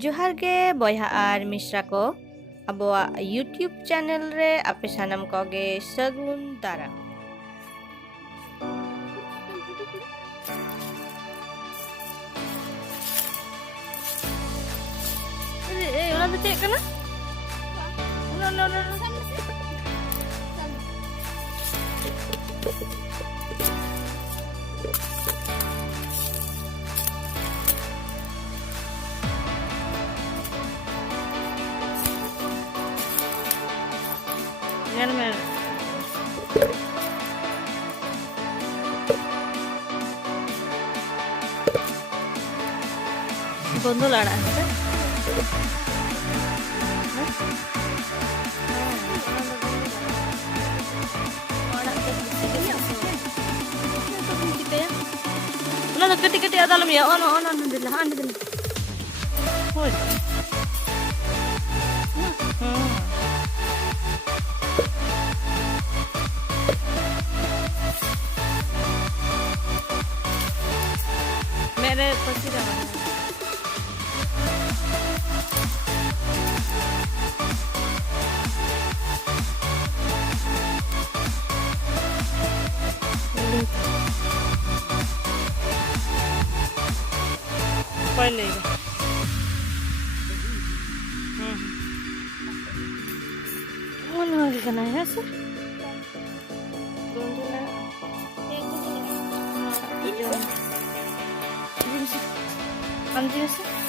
जोहार गे बयहा आर मिश्रा को Abwa YouTube channel रे आपे सानाम कोगे सगुन Dara ona do cek kana no Yan gondola ada. Nah, ketika dalam ya, ono dulu. Hoi. मेरे पसी रहा पहले mana lagi kena ya sih anjing sih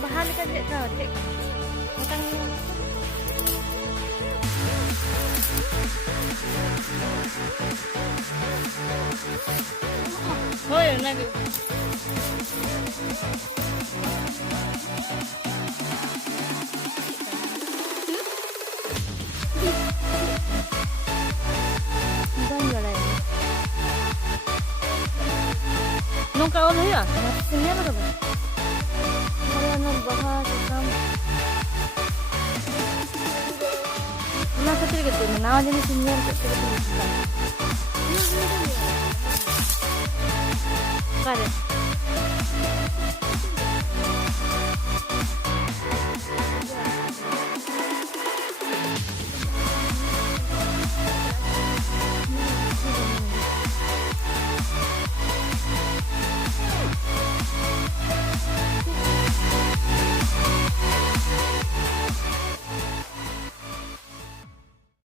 bahan kan cek kau cek matang oh ya nak nungka oleh ya sini apa tu bahas kam na kecil gitu na jenis senior kecil gitu kare